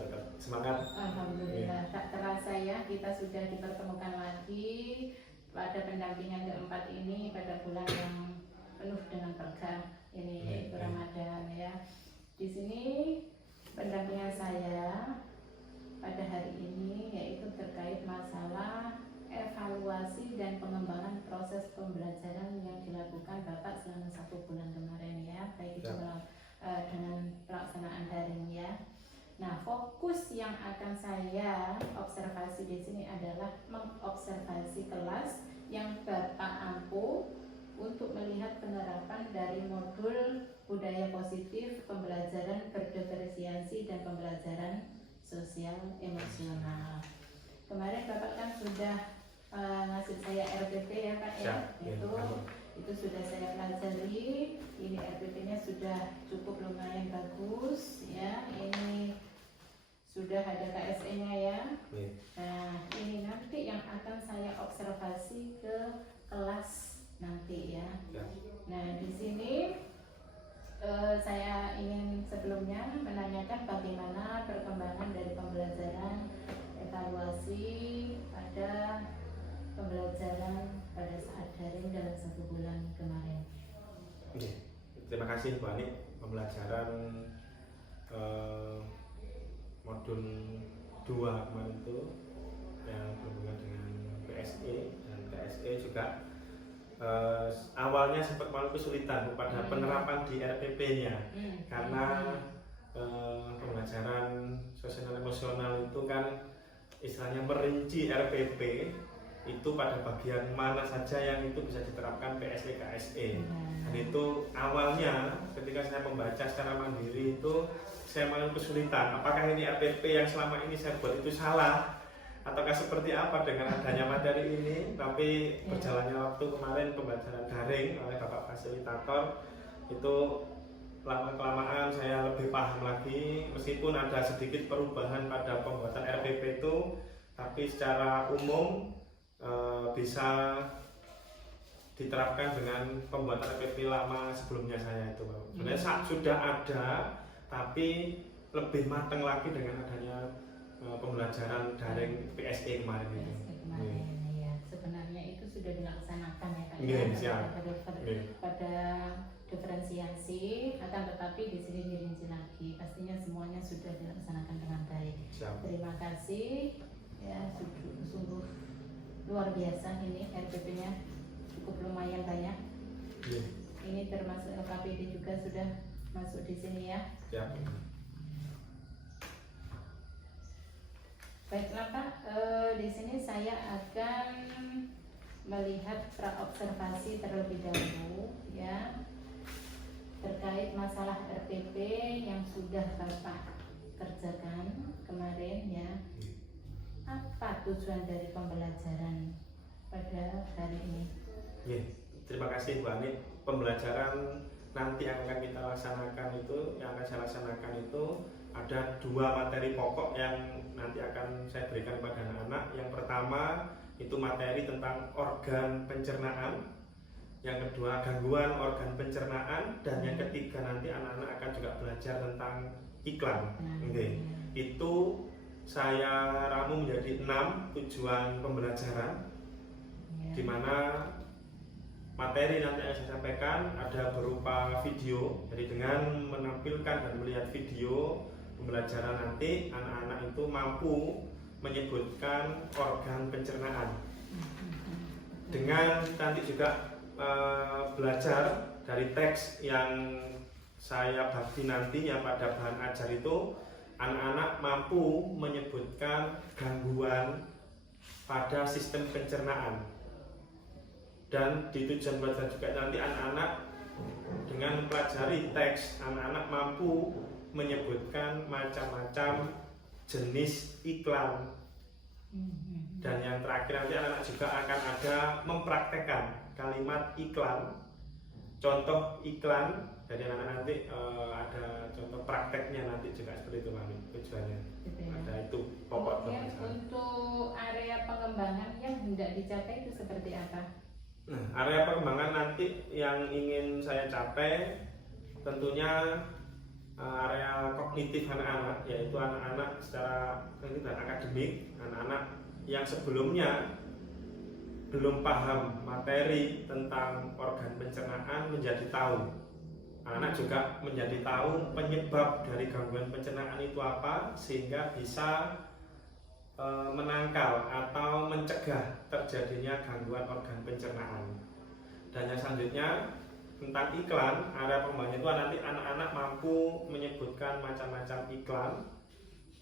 tetap semangat. Alhamdulillah, tak terasa ya kita sudah dipertemukan lagi pada pendampingan keempat ini pada bulan yang penuh dengan berkah ini, yaitu Ramadan ya. Di sini pendampingan saya pada hari ini yaitu terkait masalah evaluasi dan pengembangan proses pembelajaran yang dilakukan Bapak selama 1 bulan kemarin ya, baik itu dengan pelaksanaan daring ya. Nah, fokus yang akan saya observasi di sini adalah mengobservasi kelas yang Bapak ampu untuk melihat penerapan dari modul budaya positif, pembelajaran berdiferensiasi dan pembelajaran sosial emosional. Kemarin Bapak kan sudah ngasih saya RPP ya Pak ya, itu sudah saya pelajari. Ini RPP-nya sudah cukup lumayan bagus ya. Ini sudah ada KSE-nya ya. Nah, ini nanti yang akan saya observasi ke kelas nanti ya. Nah, di sini saya ingin sebelumnya menanyakan bagaimana perkembangan dari pembelajaran evaluasi pada pembelajaran pada saat daring dalam 1 bulan kemarin. Terima kasih Bu Ani. Pembelajaran modul 2 kemarin itu yang berhubungan dengan PSE dan KSE juga awalnya sempat malu kesulitan pada penerapan di RPP-nya karena pembelajaran sosial emosional itu kan istilahnya merinci RPP itu pada bagian mana saja yang itu bisa diterapkan PSE KSE. Dan itu awalnya ketika saya membaca secara mandiri itu saya mengalami kesulitan, apakah ini RPP yang selama ini saya buat itu salah ataukah seperti apa dengan adanya materi ini. Tapi berjalannya waktu kemarin pembelajaran daring oleh Bapak Fasilitator itu lama-kelamaan saya lebih paham lagi, meskipun ada sedikit perubahan pada pembuatan RPP itu, tapi secara umum bisa diterapkan dengan pembuatan RPP lama sebelumnya saya itu. Sebenarnya sudah ada, tapi lebih matang lagi dengan adanya pembelajaran daring PSE kemarin itu. Ya, sebenarnya itu sudah dilaksanakan ya Pak. Pada diferensiasi, akan tetapi di sini dirinci lagi. Pastinya semuanya sudah dilaksanakan dengan baik. Terima kasih. Ya, sungguh luar biasa ini RPP-nya, cukup lumayan banyak. Ini termasuk LKPD juga sudah masuk di sini ya. Baiklah Pak, di sini saya akan melihat praobservasi terlebih dahulu ya terkait masalah RPP yang sudah Bapak kerjakan kemarin ya. Apa tujuan dari pembelajaran pada hari ini? Terima kasih Bu Ani. Pembelajaran nanti yang akan kita laksanakan itu, yang akan saya laksanakan itu ada 2 materi pokok yang nanti akan saya berikan kepada anak-anak. Yang pertama itu materi tentang organ pencernaan, yang kedua gangguan organ pencernaan, dan yang ketiga nanti anak-anak akan juga belajar tentang iklan. Itu saya ramu menjadi 6 tujuan pembelajaran, di mana materi nanti yang saya sampaikan ada berupa video. Jadi dengan menampilkan dan melihat video pembelajaran nanti, anak-anak itu mampu menyebutkan organ pencernaan. Dengan nanti juga belajar dari teks yang saya bagi nanti yang pada bahan ajar itu, anak-anak mampu menyebutkan gangguan pada sistem pencernaan. Dan di tujuan belajar juga nanti anak-anak dengan mempelajari teks, anak-anak mampu menyebutkan macam-macam jenis iklan. Dan yang terakhir nanti anak-anak juga akan ada mempraktekkan kalimat iklan, contoh iklan. Jadi anak-anak nanti ada contoh prakteknya nanti juga seperti itu Mami, tujuannya. Ada itu pokok. Kemudian untuk area pengembangan yang hendak dicapai itu seperti apa? Nah, area pengembangan nanti yang ingin saya capai tentunya area kognitif anak-anak, yaitu anak-anak secara kognitif dan akademik, anak-anak yang sebelumnya belum paham materi tentang organ pencernaan menjadi tahu. Anak juga menjadi tahu penyebab dari gangguan pencernaan itu apa, sehingga bisa menangkal atau mencegah terjadinya gangguan organ pencernaan. Dan yang selanjutnya tentang iklan, area pengembangan itu nanti anak-anak mampu menyebutkan macam-macam iklan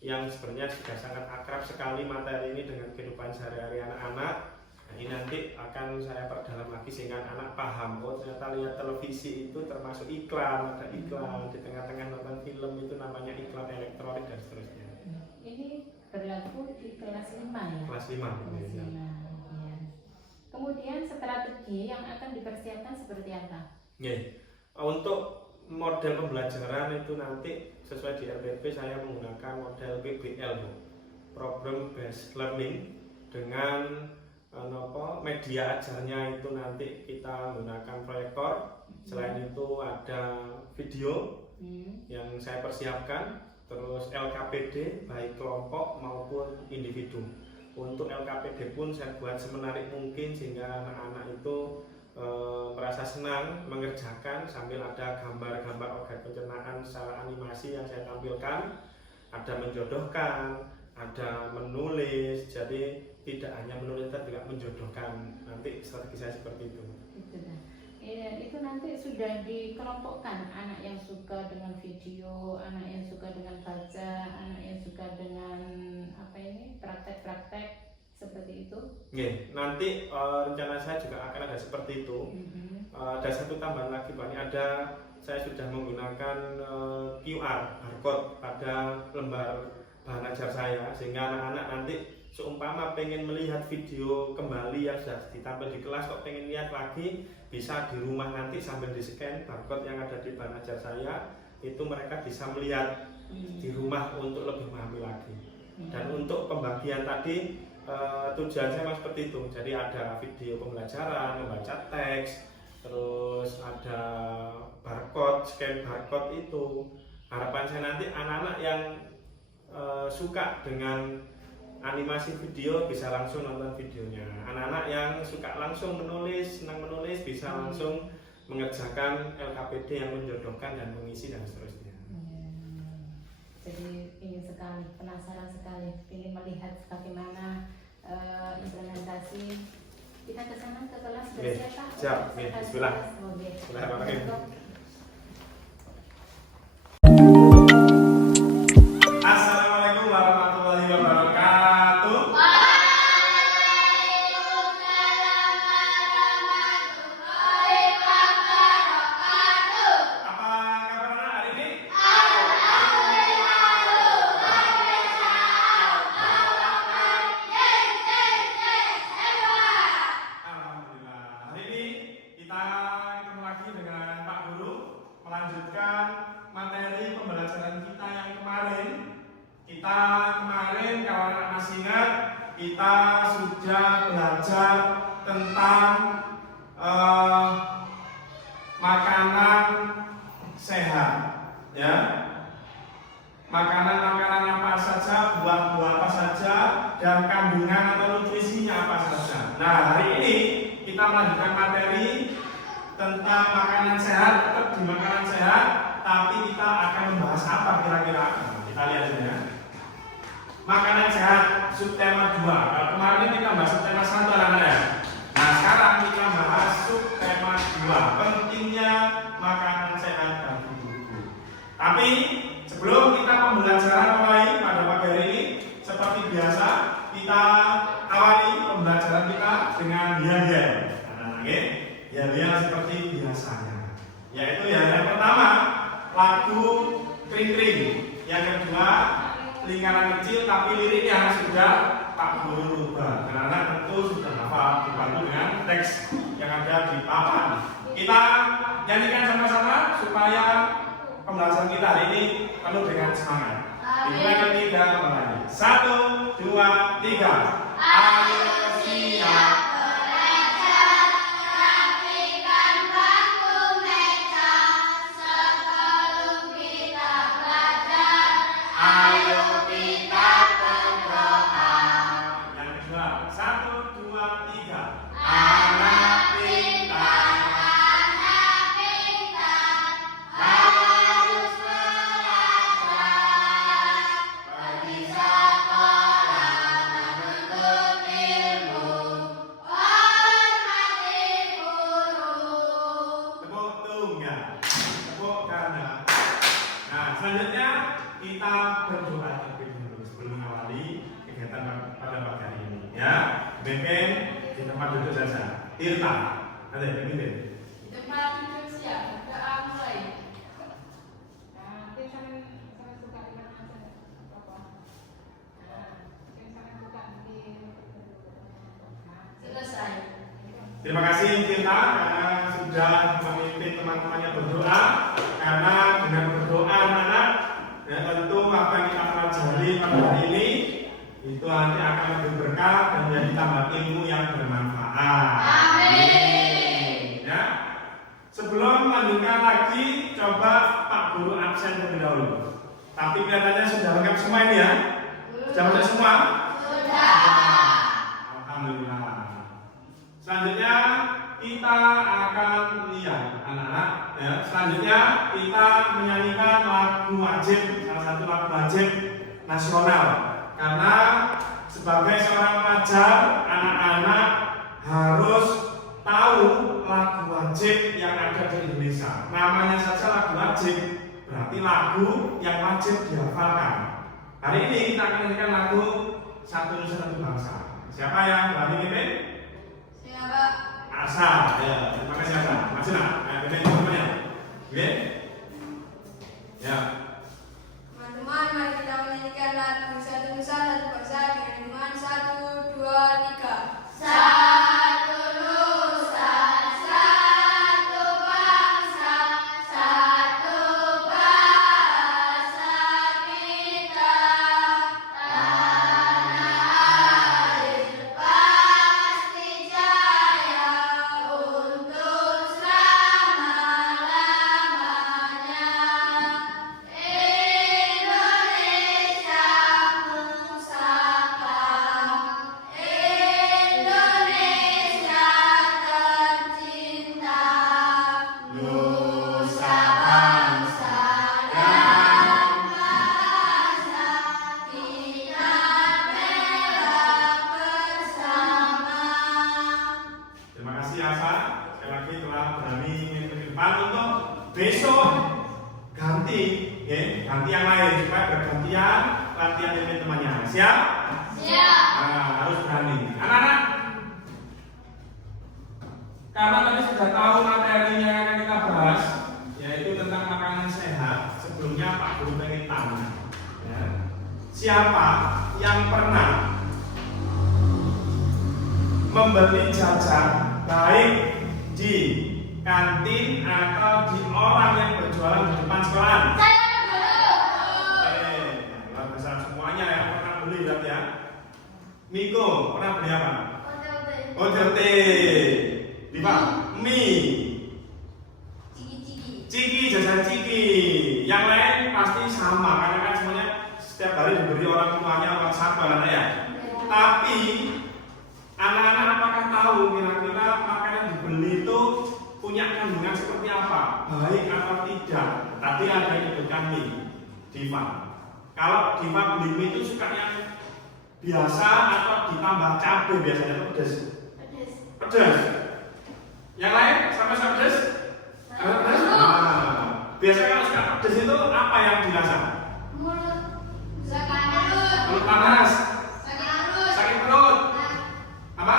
yang sebenarnya sudah sangat akrab sekali materi ini dengan kehidupan sehari-hari anak-anak. Nah, ini nanti akan saya perdalam lagi sehingga anak paham, oh ternyata lihat televisi itu termasuk iklan, ada iklan di tengah-tengah nonton film itu namanya iklan elektronik dan seterusnya. Ini berlaku di kelas 5 ya? Kelas 5. Kelas 5, ya. Kemudian strategi yang akan dipersiapkan seperti apa? Untuk model pembelajaran itu nanti sesuai di RPP saya menggunakan model PBL, Problem Based Learning, dengan media ajarnya itu nanti kita menggunakan proyektor. Selain itu ada video yang saya persiapkan, terus LKPD baik kelompok maupun individu. Untuk LKPD pun saya buat semenarik mungkin sehingga anak-anak itu merasa senang mengerjakan, sambil ada gambar-gambar organ pencernaan secara animasi yang saya tampilkan, ada menjodohkan, ada menulis, jadi tidak hanya menulis tapi juga menjodohkan. Nanti strategi saya seperti itu. Itu nanti sudah dikelompokkan, anak yang suka dengan video, anak yang suka dengan baca, anak yang suka dengan praktek-praktek seperti itu. Nanti rencana saya juga akan ada seperti itu. Ada satu tambahan lagi Pak, ini ada, saya sudah menggunakan QR barcode pada lembar bahan ajar saya, sehingga anak-anak nanti seumpama pengen melihat video kembali yang sudah ditampil di kelas, kok pengen lihat lagi, bisa di rumah nanti sambil di scan barcode yang ada di bahan ajar saya, itu mereka bisa melihat di rumah untuk lebih memahami lagi. Dan untuk pembagian tadi tujuan saya memang seperti itu, jadi ada video pembelajaran, membaca teks, terus ada barcode, scan barcode itu. Harapan saya nanti anak-anak yang suka dengan animasi video bisa langsung nonton videonya. Anak-anak yang suka langsung menulis, senang menulis, bisa langsung mengerjakan LKPD yang menjodohkan dan mengisi dan seterusnya. Jadi ingin sekali, penasaran sekali, ingin melihat bagaimana implementasi. Kita ke sana ke kelas bersiap. Siap, bismillah. Bismillahirrahmanirrahim. Assalamualaikum warahmatullahi wabarakatuh. Apa kabar anak hari ini? Alhamdulillah. Hari ini kita ketemu lagi dengan Pak Guru, melanjutkan materi pembelajaran kita yang kemarin. Kalau anak masih ingat, kita sudah belajar tentang makanan sehat, ya. Makanan-makanan apa saja, buah-buah apa saja, dan kandungan atau nutrisinya apa saja. Nah, hari ini kita melanjutkan materi tentang makanan sehat, tetap di makanan sehat, tapi kita akan membahas apa kira-kira? Kita lihat saja. Makanan sehat subtema 2. Kemarin kita bahas subtema 1 anak-anak. Nah, sekarang kita bahas subtema 2, pentingnya makanan sehat bagi tubuh. Tapi sebelum kita pembelajaran mulai pada pagi hari ini, seperti biasa kita awali pembelajaran kita dengan yel-yel. Anak-anak, yel-yel seperti biasanya. Yaitu yang pertama lagu kring-kring. Yang kedua lingkaran kecil tapi liriknya sudah Pak Guru rubah. Karena tentu sudah hafal, dibantu dengan teks yang ada di papan. Kita nyanyikan sama-sama supaya pembelajaran kita hari ini penuh dengan semangat. Dimulai ketiga mulai. 1, 2, 3. Ayo siap. Rapikan bangku meja sebelum kita Mimpin di tempat duduk saja. Tirta, ada mimpin. Tempat duduk siap, doa mulai. Nah, saya suka di mana saja. Apa? Nah, saya suka di. Nah, selesai. Terima kasih Tirta karena sudah memimpin teman-temannya berdoa. Karena dengan berdoa anak-anak, ya tentu apa yang kita pelajari pada hari ini itu nanti akan lebih berkah dan menjadi tambah ilmu yang bermanfaat. Amin. Ya. Sebelum melanjutkan lagi, coba Pak Guru absen terlebih dahulu. Tapi kelihatannya sudah lengkap semua ini ya. Sudah lengkap semua? Sudah. Alhamdulillah. Selanjutnya kita akan lihat anak-anak. Ya. Selanjutnya kita menyanyikan lagu wajib, salah satu lagu wajib nasional. Karena sebagai seorang pelajar, anak-anak harus tahu lagu wajib yang ada di Indonesia. Namanya saja lagu wajib, berarti lagu yang wajib dihafalkan. Hari ini kita akan menyanyikan lagu Satu Nusa Satu Bangsa. Siapa yang berani mimpin? Siapa? Asa. Ya, terima kasih Asa. Masih nak? Mimpin teman-temannya. Oke? Ya. Teman-teman, mari kita menyanyikan lagu Satu Nusa Satu Bangsa dengan hitungan 1, 2, 3. Satu nusa, satu bangsa, satu bahasa kita. Tanah air pasti jaya untuk selama-lamanya. Indonesia pusaka, Indonesia tercinta, nusa bangsa dan bahasa kita bela bersama. Terima kasih Asa. Sekali lagi telah berani mimpin di depan untuk besok ganti, ya, ganti yang lain supaya bergantian latihan mimpin temannya. Siap? Siap. Nah, harus berani. Anak-anak, karena tadi sudah tahu materinya yang akan kita bahas, yaitu tentang makanan sehat. Sebelumnya Pak Guru pengen tanya, ya, siapa yang pernah membeli jajan baik di kantin atau di orang yang berjualan di depan sekolah? Luar biasa semuanya yang pernah beli berarti ya. Miko pernah beli apa? OJT. Lima, mie, ciki, jajan ciki. Yang lain pasti sama karena kan semuanya setiap hari diberi orang tuanya uang sabar ya. Tapi anak-anak apakah tahu kira-kira makanan yang dibeli itu punya kandungan seperti apa? Baik atau tidak? Tadi ada yang menyebutkan mie, Diva. Kalau Diva beli mie itu suka yang biasa atau ditambah cabai biasanya itu pedas? Pedas. Yang lain sama-sama pedas? Pedas? Nah, biasanya kalau suka pedas itu apa yang dirasa? Mulut panas, sakit perut, apa?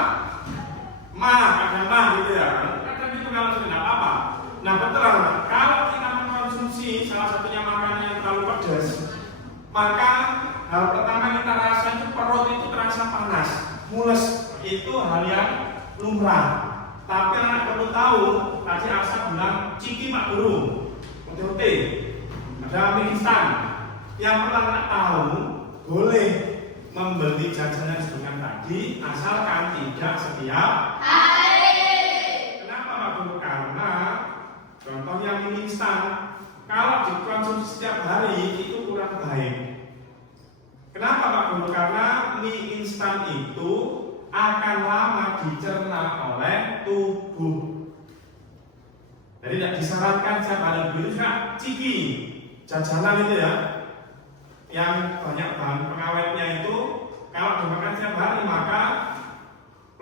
Kadang mah gitu ya. Kadang itu kalau sudah apa? Nah betul, kalau kita mengkonsumsi salah satunya makanan yang terlalu pedas, maka hal pertama kita rasa itu perut itu terasa panas, mules, itu hal yang lumrah. Tapi anak perlu tahu, tadi Asa bilang ciki Pak Guru, OJT, ada mie instan. Yang perlu anak tahu, boleh membeli jajanan sebutkan tadi, asalkan tidak setiap hari. Kenapa Pak Guru? Karena contohnya mie instan, kalau dikonsumsi setiap hari itu kurang baik. Kenapa Pak Guru? Karena mie instan itu akan lama dicerna oleh tubuh. Jadi tidak disarankan setiap hari beli juga ciki, jajanan itu ya, yang banyak bahan pengawetnya itu kalau dimakan setiap hari maka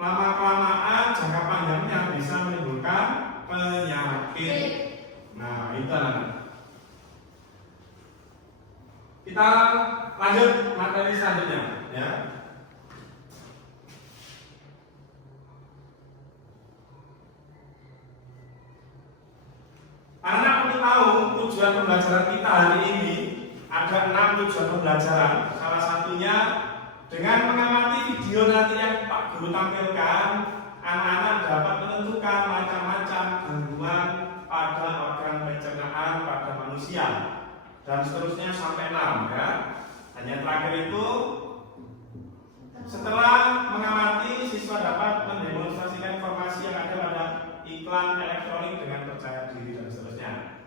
lama-kelamaan jangka panjangnya bisa menimbulkan penyakit. Nah itu anak. Kita lanjut materi selanjutnya ya. tujuan pembelajaran kita hari ini ada 6 tujuan pembelajaran. Salah satunya dengan mengamati video nanti yang Pak Guru tampilkan, anak-anak dapat menentukan macam-macam gangguan pada organ pencernaan pada manusia dan seterusnya sampai 6 ya. Hanya terakhir itu setelah mengamati, siswa dapat mendemonstrasikan informasi yang ada pada iklan elektronik dengan percaya diri dan seterusnya.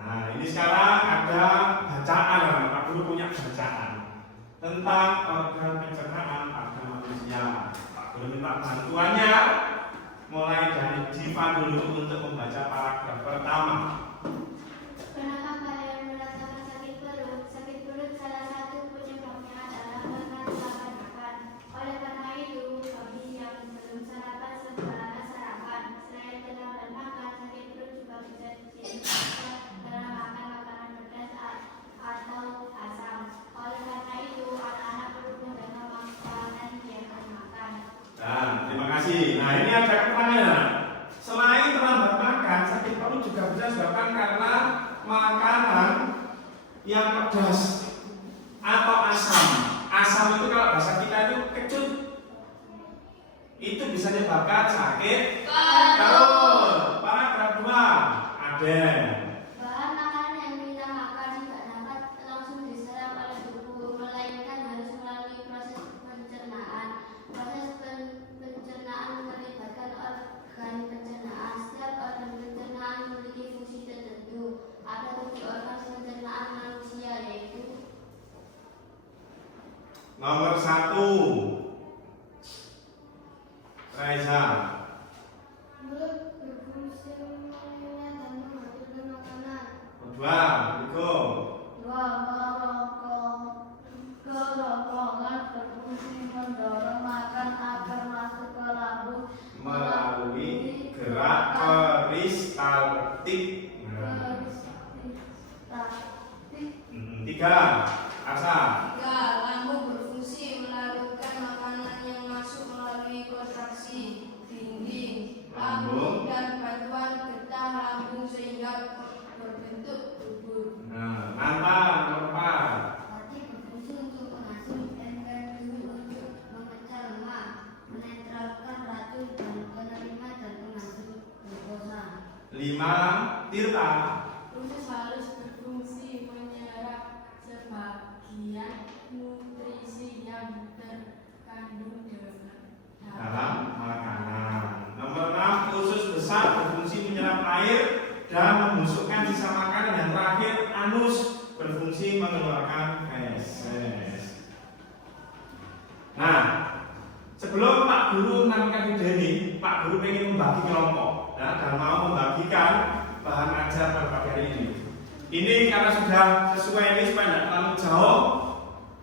Nah, ini sekarang ada bacaan, Pak Guru punya bacaan tentang organ pencernaan pada manusia. Pak Guru minta bantuannya mulai dari Jiva dulu untuk membaca paragraf pertama. Pernahkah kalian merasakan sakit perut? Sakit perut salah satu penyebabnya adalah karena kecelakaan makan. Oleh karena itu, bagi yang belum sarapan segera sarapan. Selain tenang dan makan, sakit perut juga bisa disebabkan karena makan makanan pedas atau asam. Oleh karena itu, anak-anak perlu menjaga makanan yang dimakan. Nah, terima kasih. Nah, ini ada pertanyaan. Selain terlambat makan, sakit perut juga bisa disebabkan karena makanan yang pedas atau asam. Asam itu kalau bahasa kita itu kecut. Itu bisa menyebabkan sakit perut. Paragraf 2. Ada. Bahan makanan yang kita makan tidak dapat langsung diserap oleh tubuh, melainkan harus melalui proses pencernaan. Proses pencernaan melibatkan organ pencernaan. Setiap organ pencernaan memiliki fungsi tertentu. Ada 7 organ pencernaan manusia, yaitu Nomor 1. Reza. mulut, berfungsi mengunyah dan menghasilkan makanan. 2. Iko. 2. Kerongkongan berfungsi mendorong makan agar masuk ke lambung Melalui gerak peristaltik. Nah. 3. Asa. 3. Lambung berfungsi melakukan makanan yang masuk melalui kontraksi dinding lambung dan bantuan getah lambung sehingga berbentuk bubur. Nah, mantap. Nomor 4. Hati berfungsi untuk mengasuh enzim untuk memecah lemak, menetralkan racun dan penerima dan pengasuh glukosa. 5. Tirta. Usus halus berfungsi menyerap sebagian nutrisi yang terkandung Dalam makanan. Nomor 6. Usus besar berfungsi menyerap air dan membusukkan sisa makanan. Dan terakhir, anus berfungsi mengeluarkan feses. Nah, sebelum Pak Guru menampilkan video ini, Pak Guru ingin membagi kelompok dan mau membagikan bahan ajar pada pagi hari ini. Ini karena sudah sesuai ini supaya tidak terlalu jauh.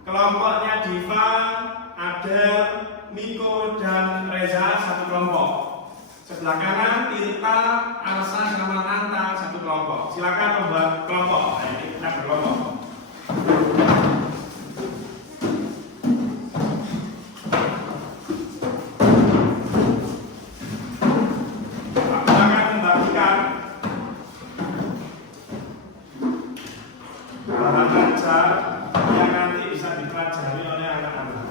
Kelompoknya Diva, Adel, Miko, dan Reza satu kelompok. Sebelah kanan Tirta, Arsa, sama Nanta satu kelompok. Silakan membuat kelompok. Nah, ini kita berkelompok. Aku akan membagikan bahan ajar yang nanti bisa dipelajari oleh anak-anak.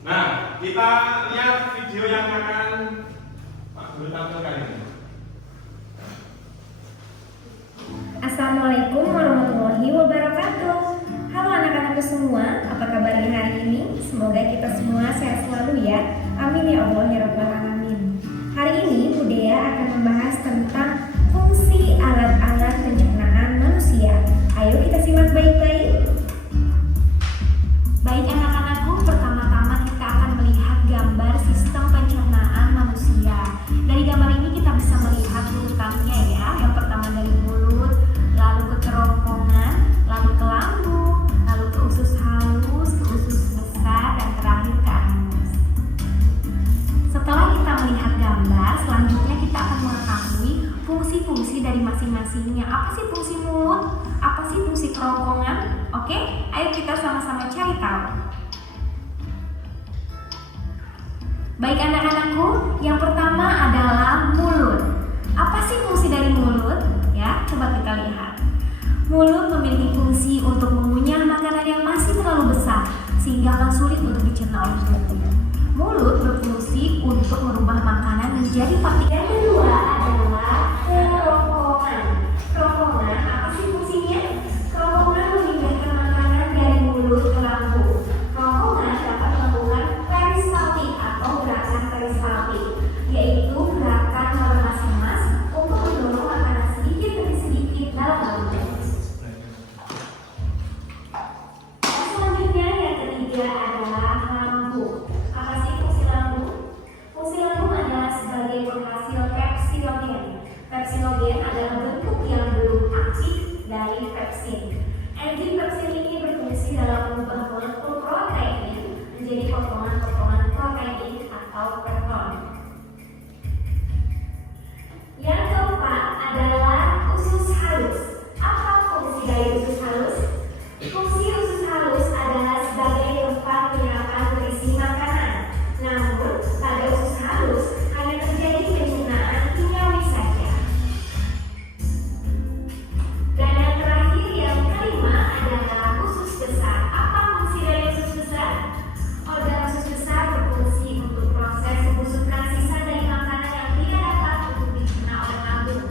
Nah, kita lihat video yang akan Pak Guru tampilkan ini. Assalamualaikum warahmatullahi wabarakatuh. Halo anak-anakku semua, apa kabarnya hari ini? Semoga kita semua sehat selalu ya. Amin ya Allah ya Rabbal Alamin. Hari ini Budaya akan membahas tentang fungsi alat-alat pencernaan manusia. Ayo kita simak baik-baik. Baik anak-anakku, pertama-tama kita akan melihat gambar sistem pencernaan manusia. Dari gambar ini kita bisa melihat urutannya ya. Yang pertama dari mulut, lalu ke kerongkongan, lalu ke lambung, lalu ke usus halus, ke usus besar, dan terakhir ke anus. fungsi-fungsi dari masing-masingnya. Apa sih fungsi mulut? Apa sih fungsi kerongkongan? Oke, ayo kita sama-sama cari tahu. Baik anak-anakku, yang pertama adalah mulut. Apa sih fungsi dari mulut? Ya, coba kita lihat. Mulut memiliki fungsi untuk mengunyah makanan yang masih terlalu besar sehingga akan sulit untuk dicerna oleh tubuh. Mulut berfungsi untuk merubah makanan menjadi partikel. Yang kedua adalah kerongkongan. Kerongkongan apa sih fungsinya? Kerongkongan memindahkan makanan dari mulut ke lambung. Kerongkongan dapat melakukan peristaltik atau gerakan peristaltik, yaitu gerakan meremas-remas untuk mendorong makanan sedikit demi sedikit dalam lambung. Selanjutnya yang ketiga adalah lambung. Apa sih fungsi lambung? Fungsi lambung adalah sebagai penghasil pepsidogen. Pepsidogen adalah bentuk yang belum aktif dari pepsin. Enzim pepsin ini berfungsi dalam mengubah molekul protein menjadi potongan-potongan protein atau peptid. Yang keempat adalah usus halus. Apa fungsi dari usus halus? Fungsi usus halus adalah sebagai tempat penyerapan berisi makanan. Namun, pada usus halus hanya terjadi pencernaan kimiawi saja. Dan yang terakhir, yang kelima adalah usus besar. Apa fungsi dari usus besar? Organ usus besar berfungsi untuk proses pembusukan sisa dari makanan yang tidak dapat untuk dicerna oleh lambung.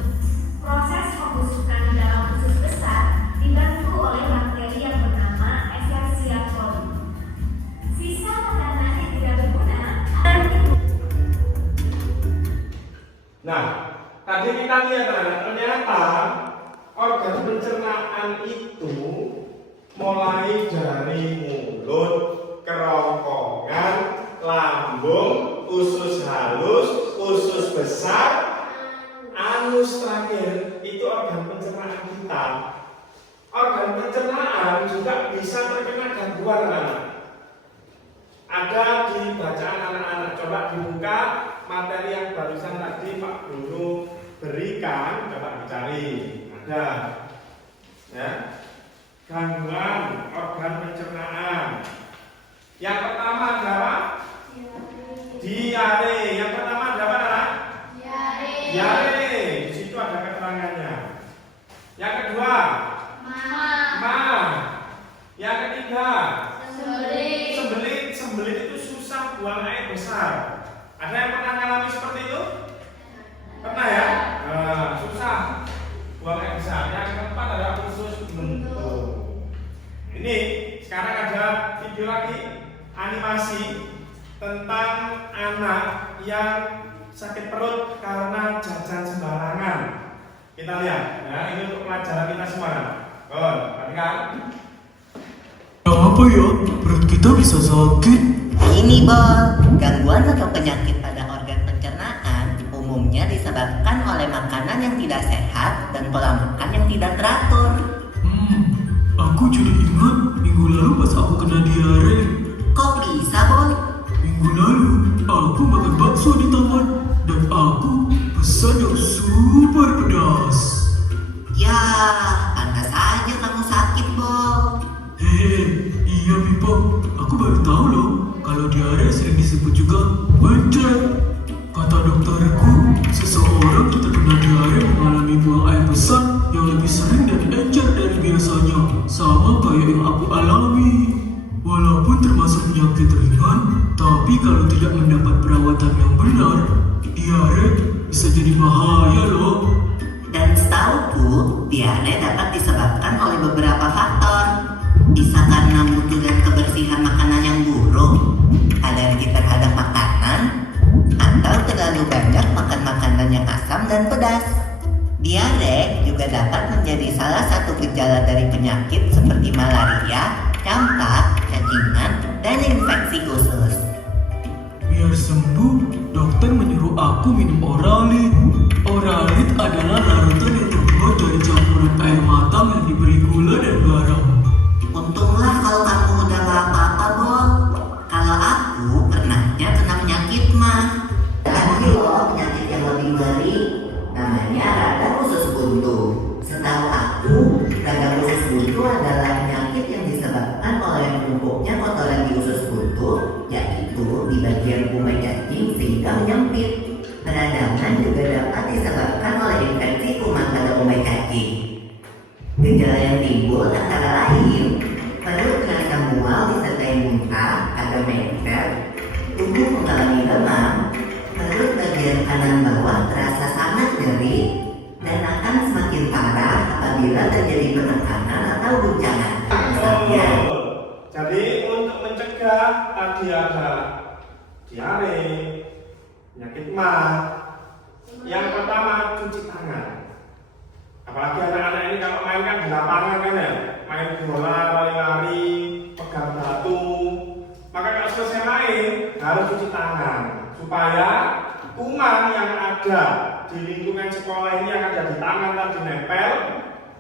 Proses pembusukan di dalam usus besar dibantu oleh bakteri yang bernama Escherichia coli. Sisa makanan yang tidak berguna. Nah, tadi kita lihat ternyata organ pencernaan itu mulai dari mulut, kerongkongan, lambung, usus halus, usus besar, anus terakhir itu organ pencernaan kita. Organ pencernaan juga bisa terkena gangguan anak. Ada di bacaan anak-anak. Coba dibuka materi yang barusan tadi Pak Guru berikan. Coba dicari. Ada. Ya. Gangguan organ pencernaan. Yang pertama adalah diare. Yang pertama adalah apa? Diare. Di situ ada keterangannya. Yang kedua, yang ketiga, sembelit itu susah buang air besar. Ada yang pernah mengalami seperti itu? Pernah ya? Nah, susah buang air besar. Yang keempat adalah usus buntu. Ini sekarang ada video lagi animasi tentang anak yang sakit perut karena jajan sembarangan. Kita lihat, ya, ini untuk pelajaran kita semua. Perhatikan. Kenapa ya perut kita bisa sakit? Ini Bol, gangguan atau penyakit pada organ pencernaan umumnya disebabkan oleh makanan yang tidak sehat dan pola makan yang tidak teratur. Aku jadi ingat minggu lalu pas aku kena diare. Kok bisa Bol? Minggu lalu aku makan bakso di taman dan aku pesan yang super pedas. Ya, pantas aja kamu sakit Bol. Hehe, iya Pipa, aku baru tahu loh kalau diare sering disebut juga mencret. Kata dokterku, seseorang yang terkena diare mengalami buang air besar yang lebih sering dan encer dari biasanya, sama kayak yang aku alami. Walaupun termasuk penyakit ringan, tapi kalau tidak mendapat perawatan yang benar, diare bisa jadi bahaya loh. Dan setauku, diare dapat disebabkan oleh beberapa faktor. Bisa karena mutu dan kebersihan makanan yang buruk, alergi terhadap makanan, atau terlalu banyak makan makanan yang asam dan pedas. Diare juga dapat menjadi salah satu gejala dari penyakit seperti malaria, campak, cacingan, dan infeksi usus. Biar sembuh, dokter menyuruh aku minum Oralit. Oralit adalah larutan yang terbuat dari campuran air matang yang diberi gula dan garam. Untunglah kalau kamu udah gak apa-apa, Bol. Kalau aku pernahnya kena penyakit mah. Ada loh penyakit yang lebih ngeri, namanya radang menyempit. Peradangan juga dapat disebabkan oleh infeksi kuman pada umai kaki. Gejala yang timbul antara lain perut terasa mual disertai muntah atau mencret, tubuh mengalami demam, perut bagian kanan bawah terasa sangat nyeri, dan akan semakin parah apabila terjadi penekanan atau guncangan. Misalnya, Jadi untuk mencegah tadi ada diare, penyakit mah, yang pertama cuci tangan. Apalagi anak-anak ini kalau main kan di lapangan kan ya, main bola, lari-lari, pegang batu. Maka kalau selesai main harus cuci tangan supaya kuman yang ada di lingkungan sekolah ini yang ada di tangan tadi nempel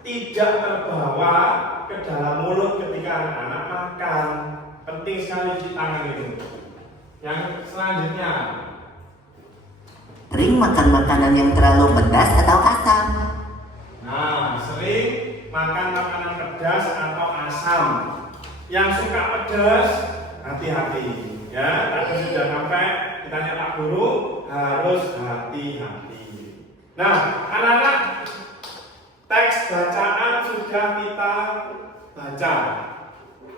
tidak terbawa ke dalam mulut ketika anak-anak makan. Penting sekali cuci tangan itu. Yang selanjutnya, sering makan makanan yang terlalu pedas atau asam. nah, sering makan makanan pedas atau asam. Yang suka pedas, hati-hati. Ya, tadi sudah sampai ditanya Pak Guru, harus hati-hati. Nah, anak-anak, teks bacaan sudah kita baca.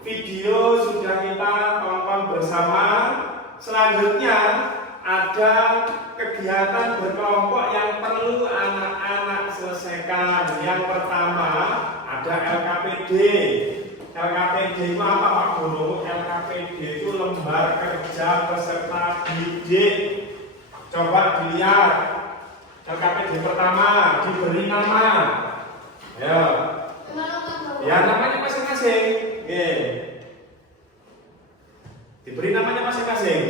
Video sudah kita tonton bersama. Selanjutnya ada kegiatan berkelompok yang perlu anak-anak selesaikan. Yang pertama ada LKPD. LKPD itu apa Pak Guru? LKPD itu lembar kerja peserta didik. Coba dilihat. LKPD pertama diberi nama. Ya. Ya namanya masing-masing. Oke. Diberi namanya masing-masing.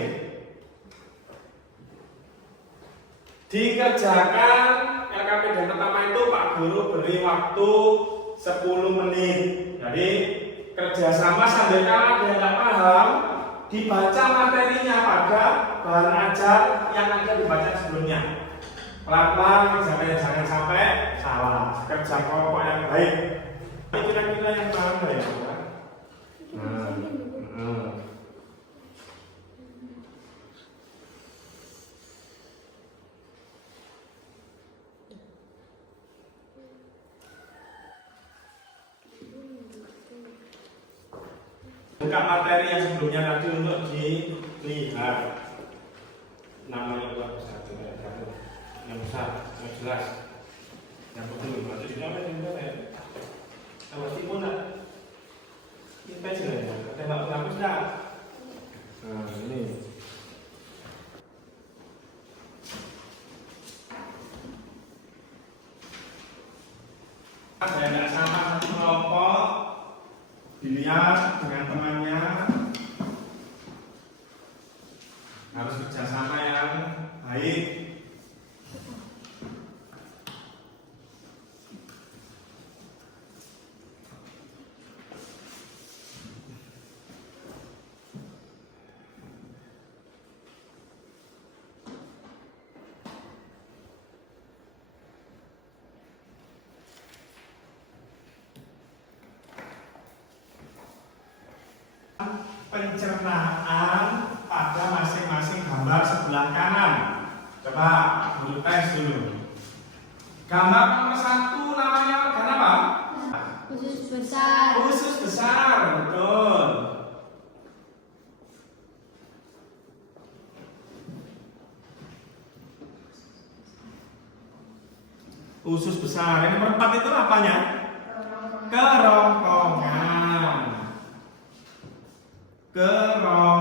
Dikerjakan LKPD pertama itu Pak Guru beri waktu 10 menit. Jadi kerjasama sambil kalau ada yang tidak paham dibaca materinya pada bahan ajar yang ada dibaca sebelumnya. Pelan-pelan jangan sampai salah. Kerja kelompok yang baik. Ini kira-kira yang paham ya? Buka materi yang sebelumnya tadi untuk dilihat. Namanya buat satu, yang besar, yang jelas. Yang betul, berarti di dalam ya. Kalau timun kita jelas ya. Tembak berapa sudah? Nah ini. Ada yang sama satu kelompok. Dilihat dengan temannya, harus kerjasama yang baik. Pencernaan pada masing-masing gambar sebelah kanan. Coba guru tes dulu. Gambar nomor 1 namanya organ apa? Usus besar. Usus besar, betul. Usus besar. Yang nomor 4 itu apanya? Kerongkongan. Kerongkongan.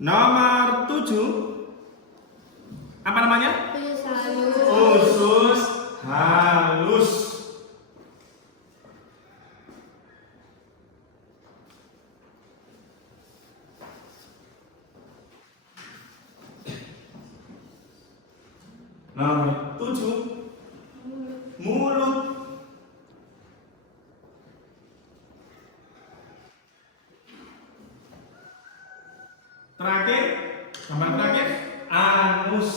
Nomor 7 apa namanya? Usus halus. Nomor 7 mulut. Terakhir, gambar terakhir anus.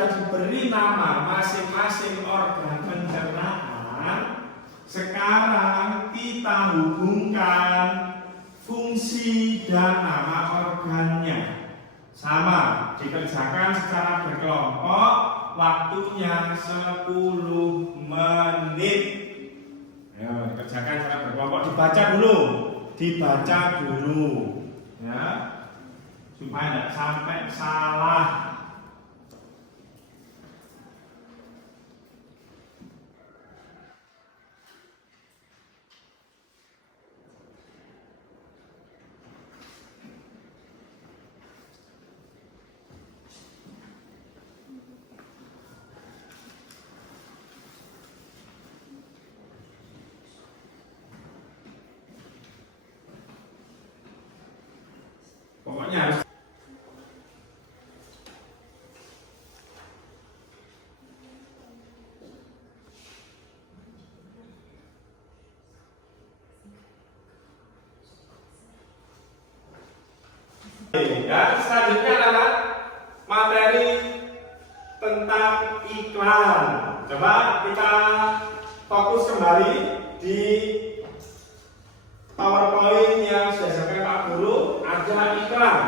sudah diberi nama masing-masing organ pencernaan, sekarang kita hubungkan fungsi dan nama organnya. Sama, dikerjakan secara berkelompok, waktunya 10 menit. Ayo, dikerjakan secara berkelompok, dibaca dulu, ya, supaya tidak sampai salah. Pokoknya harus dan selanjutnya adalah materi tentang iklan. Coba kita fokus kembali di PowerPoint yang sudah disampaikan Pak Guru. Ada iklan.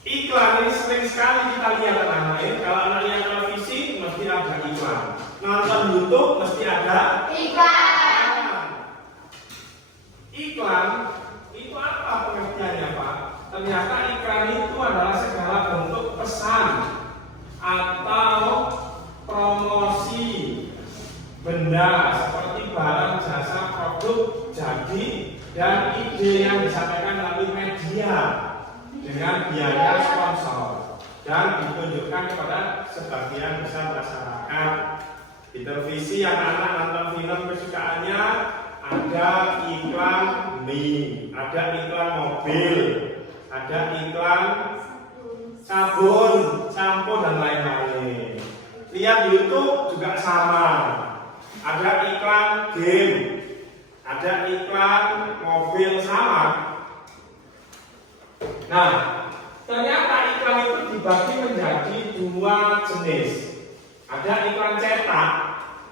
Iklan ini sering sekali kita lihat anak lain. Kalau anak lihat televisi mesti ada iklan. Nonton YouTube mesti ada iklan. Iklan itu apa pengertiannya, Pak? Ternyata iklan itu adalah segala bentuk pesan atau promosi benda seperti barang, jasa, produk, jadi dan ide yang disampaikan melalui media dengan biaya sponsor dan ditunjukkan kepada sebagian besar masyarakat. Di televisi yang anak nonton film kesukaannya ada iklan mie, ada iklan mobil, ada iklan sabun, sampo dan lain-lain. Lihat di YouTube juga sama. Ada iklan game, ada iklan mobil sama. Nah, ternyata iklan itu dibagi menjadi 2 jenis. Ada iklan cetak,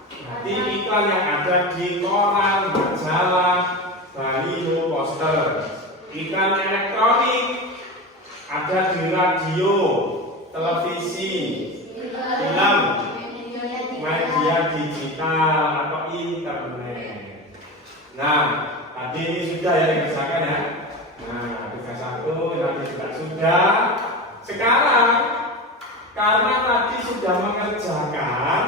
berarti iklan yang ada di koran, majalah, baliho, poster. Iklan elektronik ada di radio, televisi, film, media digital atau internet. Nah, tadi ini sudah ya dikerjakan ya. Nah, tugas 1 nanti juga sudah. Sekarang karena tadi sudah mengerjakan,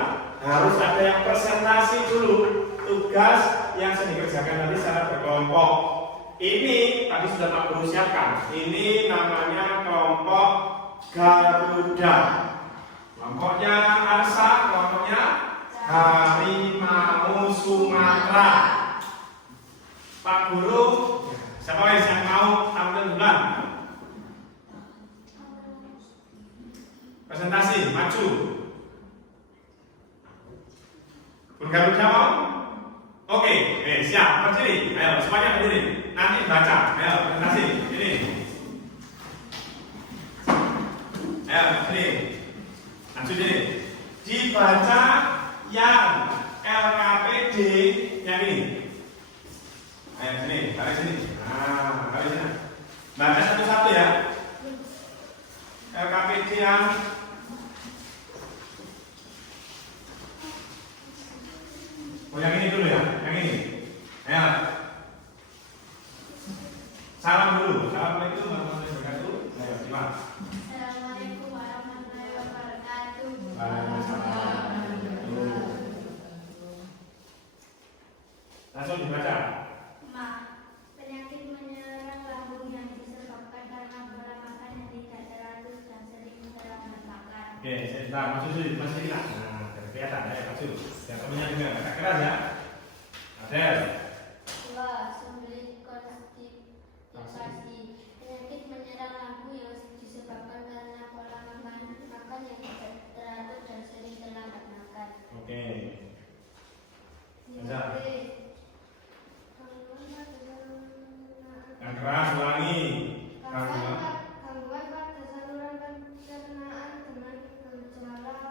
harus ada yang presentasi dulu tugas yang sedang dikerjakan nanti secara berkelompok. Ini tadi sudah Pak Guru siapkan. Ini namanya kelompok Garuda. Kelompoknya Arsa, kelompoknya Harimau Sumatera. Pak Guru, siapa yang mau tampil duluan? Presentasi, maju. Guru Garuda mau? Oke, siap, berdiri. Ayo, semuanya berdiri. Nanti baca. Ayo, presentasi. Ini. Ayo, sini. Maju sini. Dibaca yang LKPD yang ini. Ayo sini, tarik sini. Nah, tarik sini. Baca satu-satu ya. LKPD yang yang ini dulu ya, yang ini. Ayo. Salam dulu. Assalamualaikum warahmatullahi wabarakatuh. Ayo, simak. Assalamualaikum warahmatullahi wabarakatuh. Langsung dibaca. Ma, penyakit menyerang lambung yang disebabkan karena pola makan yang tidak teratur dan sering terlambat makan. Oke, saya sudah masuk dulu, masih tidak. Nah, kelihatan ya, maju. Yang temennya juga agak keras ya. Adel. 2. Sulit konstipasi. Penyakit menyerang lambung yang disebabkan karena pola makan yang tidak teratur dan sering terlambat makan. Oke. Yang keras ulangi. Gangguan pada saluran pencernaan dengan gejala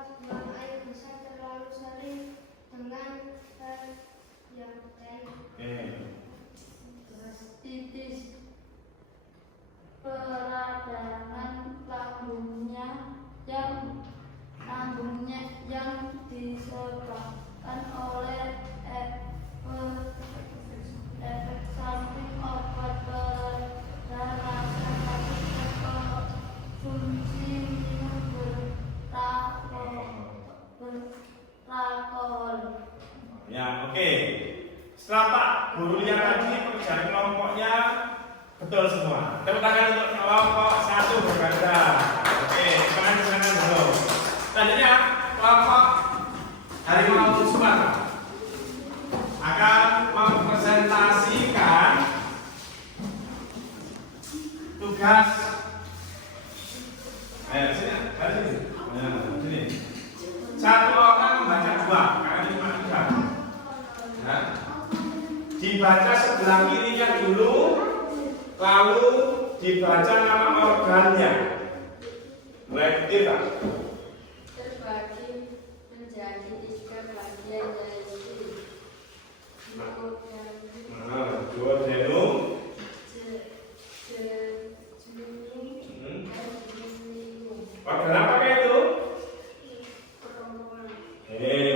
Setelah Pak Guru lihat lagi pekerjaan kelompoknya betul semua. Tepuk tangan untuk kelompok 1 berganda. Oke, tangan dulu. Selanjutnya kelompok Harimau Sumatera akan mempresentasikan tugas. Ayo sini, sini. Satu orang membaca 2, karena ini cuma 3. Ya. Dibaca sebelah kirinya dulu, lalu dibaca nama organnya. Mulai kita. Terbagi menjadi 3 bagian yaitu duodenum, organ apa itu?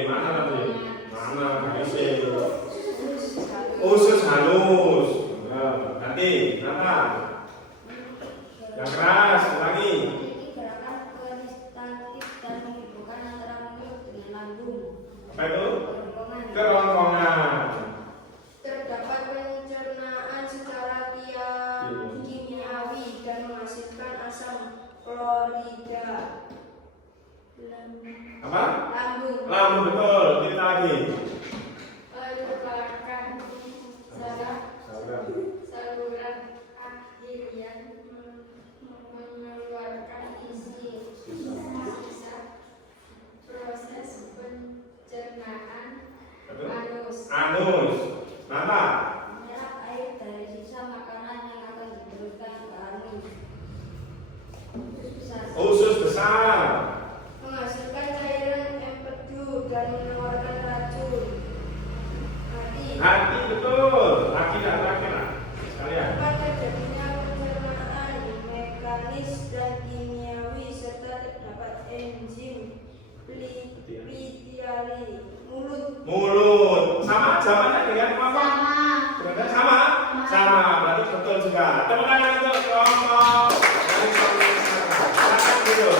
Mana nanti? Mana itu? Usus halus. Nanti, apa? Yang keras, ulangi. Gerakan peristaltik dan menghubungkan antara mulut dengan lambung. Apa itu? Kerongkongan. Kerongkongan. terdapat pencernaan secara kimiawi dan menghasilkan asam klorida. Apa? Lambung. Lambung, betul. Kita lagi. Merupakan saluran akhir yang mengeluarkan isi sisa proses pencernaan anus. Anus. Apa? Menyerap air dari sisa makanan yang akan diteruskan ke anus. Usus besar. Menghasilkan cairan empedu dan mengeluarkan racun. Hati, betul. Laki lah. Sekalian. Tempat terjadinya pencernaan mekanis dan kimiawi serta terdapat enzim pituitari mulut. Sama jawabannya dengan apa? Berarti sama. Berarti betul juga. Tepuk tangan untuk kelompok. Silakan dulu.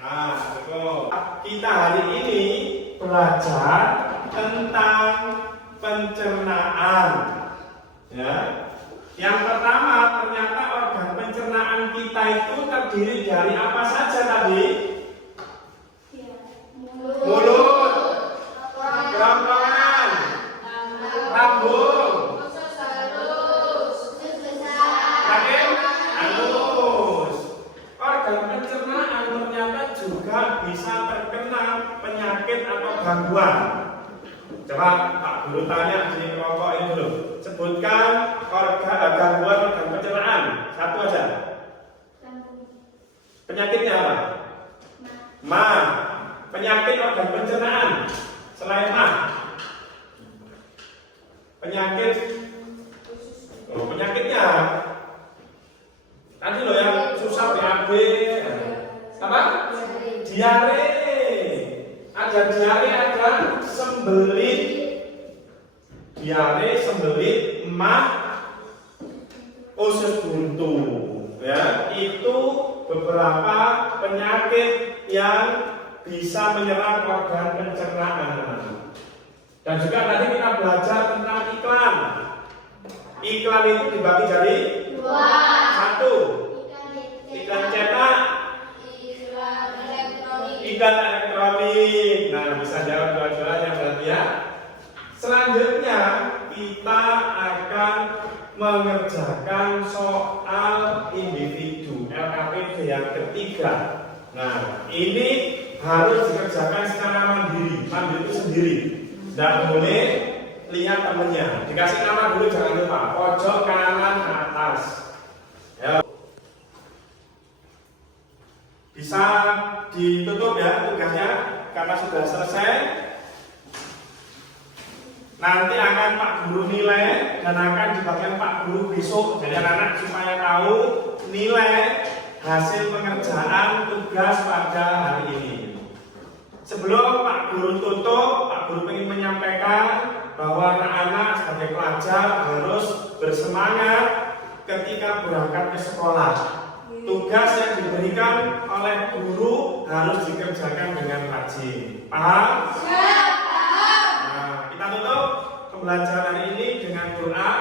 Nah, betul. Kita hari ini belajar tentang pencernaan. Ya. Yang pertama, ternyata organ pencernaan kita itu terdiri dari apa saja tadi? Mulut, kerongkongan, lambung, anus. Organ pencernaan ternyata juga bisa terkena penyakit atau gangguan. Coba Pak Guru tanya di kelompok ini dulu. Sebutkan gangguan organ pencernaan. Satu aja. Penyakitnya apa? Mah. Penyakit organ pencernaan selain mah. Penyakitnya tadi loh yang susah BAB. Apa? Diare. Ada diare, ada sembelit. Diare, sembelit, mah, usus buntu. Ya, itu beberapa penyakit yang bisa menyerang organ pencernaan. Dan juga tadi kita belajar tentang iklan. Iklan itu dibagi jadi 2. 1. Iklan cetak, iklan elektronik. Nah, bisa jawab dua-duanya berarti ya. Selanjutnya kita akan mengerjakan soal individu LKPD yang ketiga. Nah, ini harus dikerjakan secara mandiri itu sendiri. Tidak boleh lihat temennya. Dikasih nama dulu, jangan lupa pojok kanan atas. Ya. Bisa ditutup ya tugasnya karena sudah selesai. Nanti akan Pak Guru nilai dan akan dibagikan Pak Guru besok. Jadi anak-anak supaya tahu nilai hasil pengerjaan tugas pada hari ini. Sebelum Pak Guru tutup, Pak Guru ingin menyampaikan bahwa anak-anak sebagai pelajar harus bersemangat ketika berangkat ke sekolah. Tugas yang diberikan oleh guru harus dikerjakan dengan rajin. Paham? Nah, kita tutup. pembelajaran hari ini dengan doa.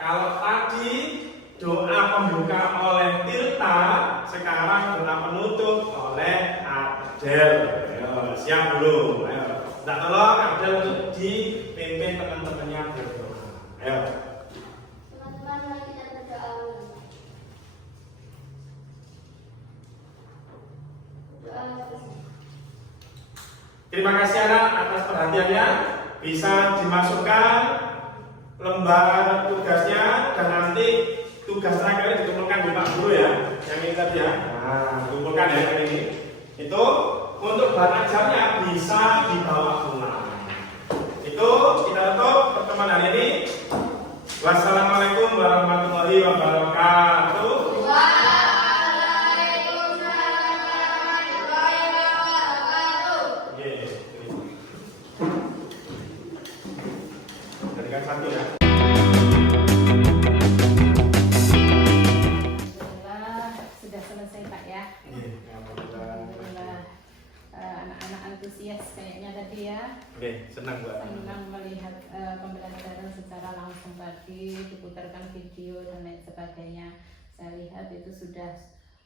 Kalau tadi doa pembuka oleh Tirta, sekarang doa penutup oleh Abdel. Ayo, siap belum? Ayo, minta tolong Abdel untuk dipimpin teman-temannya berdoa. Ayo. Teman-teman, mari kita berdoa. Terima kasih anak atas perhatiannya. Bisa dimasukkan lembar tugasnya dan nanti tugas terakhir dikumpulkan di Pak Guru ya. Yang ini tadi ya. Nah, kumpulkan ya yang ini. Itu untuk bahan ajarnya bisa dibawa pulang. Itu kita tutup pertemuan hari ini. Wassalamualaikum warahmatullahi wabarakatuh. Jadikan satu ya. Alhamdulillah sudah selesai Pak ya. Alhamdulillah. Anak-anak antusias kayaknya tadi ya. Oke, senang Bu. Senang melihat pembelajaran secara langsung tadi, diputarkan video dan lain sebagainya. Saya lihat itu sudah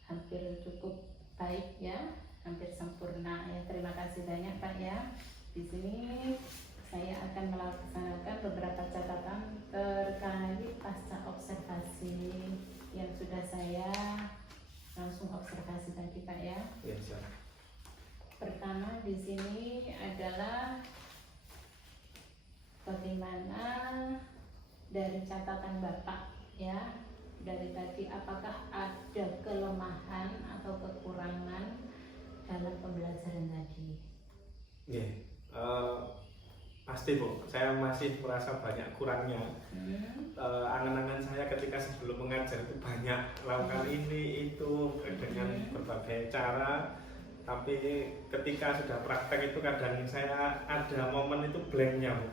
hampir cukup baik ya, hampir sempurna ya. Terima kasih banyak Pak ya. Di sini saya akan melaksanakan beberapa catatan terkait pasca observasi yang sudah saya langsung observasi tadi Pak ya. Ya, siap. Pertama di sini adalah bagaimana dari catatan Bapak ya, dari tadi apakah ada kelemahan atau kekurangan dalam pembelajaran tadi? Iya, pasti Bu, saya masih merasa banyak kurangnya. Angan-angan saya ketika sebelum mengajar itu banyak lakukan ini itu dengan berbagai cara. Tapi ketika sudah praktek itu kadang saya ada momen itu blanknya Bu.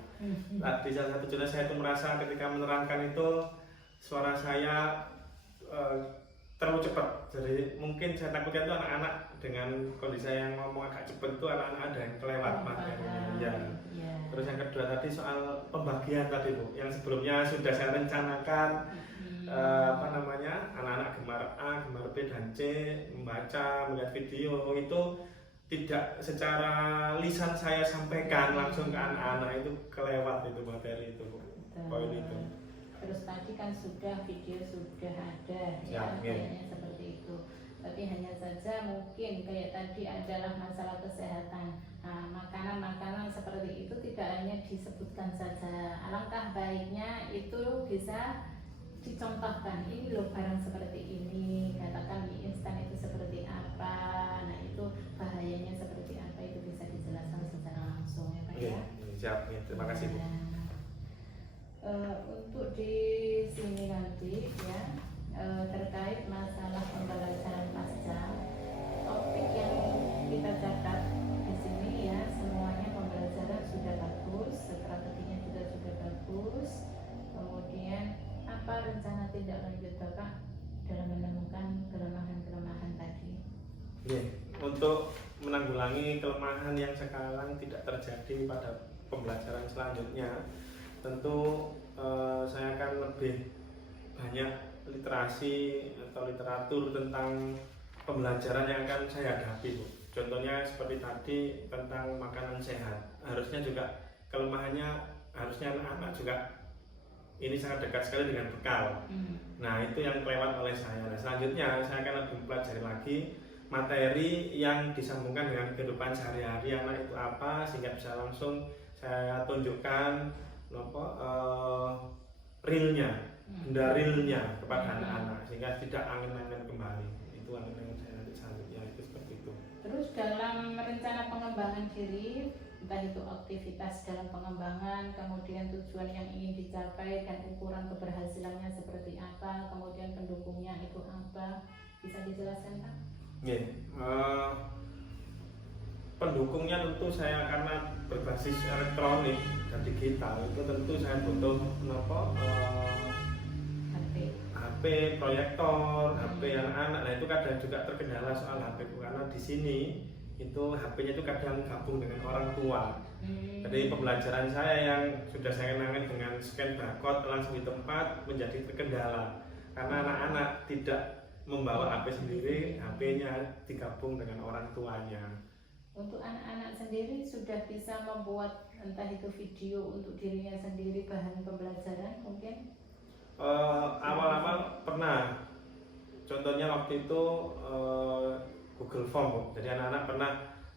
Di salah satu contoh saya itu merasa ketika menerangkan itu suara saya terlalu cepat. Jadi mungkin saya takutkan itu anak-anak dengan kondisi saya yang ngomong agak cepat itu anak-anak ada yang kelewat materinya. Ya. Terus yang kedua tadi soal pembagian tadi Bu, yang sebelumnya sudah saya rencanakan anak-anak gemar A, gemar B dan C membaca, melihat video itu tidak secara lisan saya sampaikan langsung ke anak-anak, itu kelewat itu materi itu Bu. Poin itu. Terus tadi kan sudah video sudah ada ya, kayaknya seperti itu. Tapi hanya saja mungkin kayak tadi adalah masalah kesehatan. Nah, makanan-makanan seperti itu tidak hanya disebutkan saja. Alangkah baiknya itu bisa dicontohkan, ini loh barang seperti ini, katakan mie instan itu seperti apa, nah itu bahayanya seperti apa, itu bisa dijelaskan secara langsung ya Pak ya. Siap, ya, terima kasih Bu. Untuk di sini nanti ya terkait masalah pembelajaran pasca, topik yang kita catat di sini ya semuanya pembelajaran sudah bagus, strateginya juga sudah bagus. Kemudian apa rencana tindak lanjut Bapak dalam menemukan kelemahan-kelemahan tadi? Untuk menanggulangi kelemahan yang sekarang tidak terjadi pada pembelajaran selanjutnya, tentu saya akan lebih banyak literasi atau literatur tentang pembelajaran yang akan saya hadapi Bu. Contohnya seperti tadi tentang makanan sehat, harusnya juga kelemahannya harusnya anak-anak juga ini sangat dekat sekali dengan bekal. Nah itu yang kelewat oleh saya. Nah, selanjutnya saya akan lebih mempelajari lagi materi yang disambungkan dengan kehidupan sehari-hari anak itu apa, sehingga bisa langsung saya tunjukkan realnya, benda realnya kepada anak-anak, sehingga tidak angen-angen kembali. Itu angen-angen saya nanti selanjutnya itu seperti itu. Terus dalam rencana pengembangan diri, entah itu aktivitas dalam pengembangan, kemudian tujuan yang ingin dicapai dan ukuran keberhasilannya seperti apa, kemudian pendukungnya itu apa, bisa dijelaskan Pak? Pendukungnya tentu saya karena berbasis elektronik dan digital itu tentu saya butuh HP, proyektor, HP anak-anak. Nah itu kadang juga terkendala soal HP karena di sini itu HP-nya itu kadang gabung dengan orang tua. Jadi pembelajaran saya yang sudah saya kenalkan dengan scan barcode langsung di tempat menjadi terkendala karena anak-anak tidak membawa HP sendiri, HP-nya digabung dengan orang tuanya. Untuk anak-anak sendiri sudah bisa membuat entah itu video untuk dirinya sendiri bahan pembelajaran mungkin? Awal-awal pernah. Contohnya waktu itu Google Form. Jadi anak-anak pernah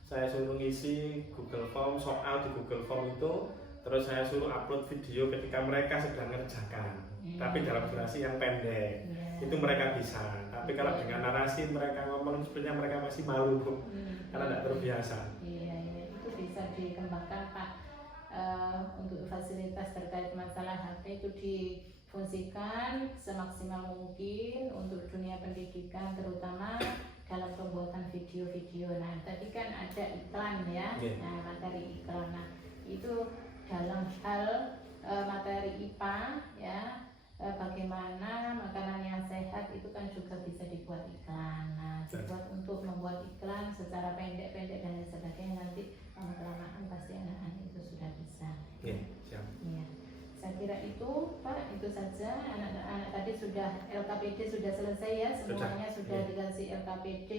saya suruh ngisi Google Form, soal di Google Form itu, terus saya suruh upload video ketika mereka sedang mengerjakan, tapi dalam durasi yang pendek. Itu mereka bisa. Tapi kalau dengan narasi mereka ngomong sebenarnya mereka masih malu karena tidak terbiasa. Iya, itu bisa dikembangkan Pak. Untuk fasilitas terkait masalah HP itu difungsikan semaksimal mungkin untuk dunia pendidikan, terutama dalam pembuatan video-video. Nah, tadi kan ada iklan ya, nah materi iklan. Nah, itu dalam hal materi IPA ya, bagaimana makanan yang sehat itu kan juga bisa dibuat iklan. Nah, dibuat untuk membuat iklan secara pendek-pendek dan lain sebagainya, nanti lama-kelamaan pasti anak-anak itu sudah bisa. Siap. Iya. Saya kira itu Pak, itu saja. Anak-anak tadi sudah LKPD sudah selesai ya, semuanya sudah dikasih LKPD.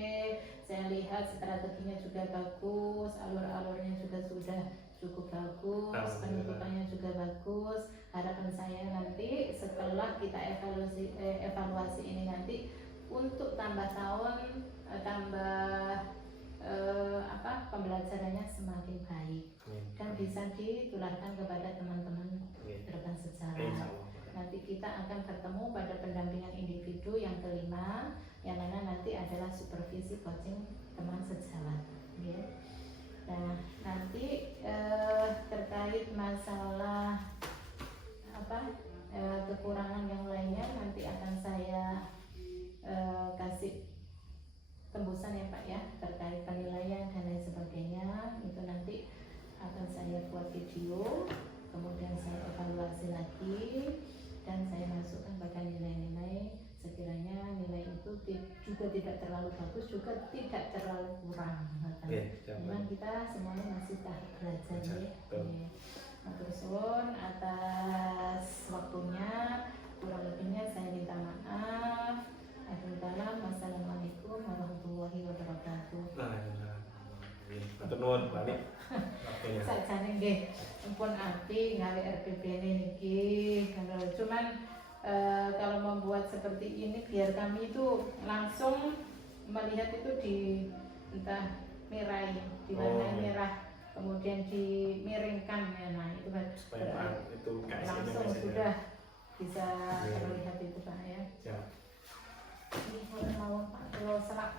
Saya lihat strateginya juga bagus, alur-alurnya juga sudah cukup bagus, penutupannya juga bagus. Harapan saya nanti setelah kita evaluasi ini nanti untuk tambah tahun pembelajarannya semakin baik dan bisa ditularkan kepada teman-teman rekan sejarah. Nanti kita akan bertemu pada pendampingan individu yang kelima, yang mana nanti adalah supervisi coaching teman sejawat. Nah, nanti terkait masalah kekurangan yang lainnya nanti akan saya kasih tembusan ya Pak ya, terkait penilaian dan lain sebagainya. Itu nanti akan saya buat video, kemudian saya evaluasi lagi dan saya masukkan pada nilai-nilai. Sekiranya nilai itu juga tidak terlalu bagus, juga tidak terlalu kurang. Memang kita semuanya masih tahap belajar ya. Matur suwun atas waktunya, kurang lebihnya saya minta maaf. Wassalamualaikum warahmatullahi wabarakatuh. Matur nuwun balik waktunya. Sakjane nggih, ampun api gawe RPP niki. Cuman kalau membuat seperti ini biar kami itu langsung melihat itu di entah mirai, diwarnai merah, kemudian dimiringkan ya, nah itu itu langsung sudah bisa terlihat itu Pak ya. Ini mau Pak, kalau selak.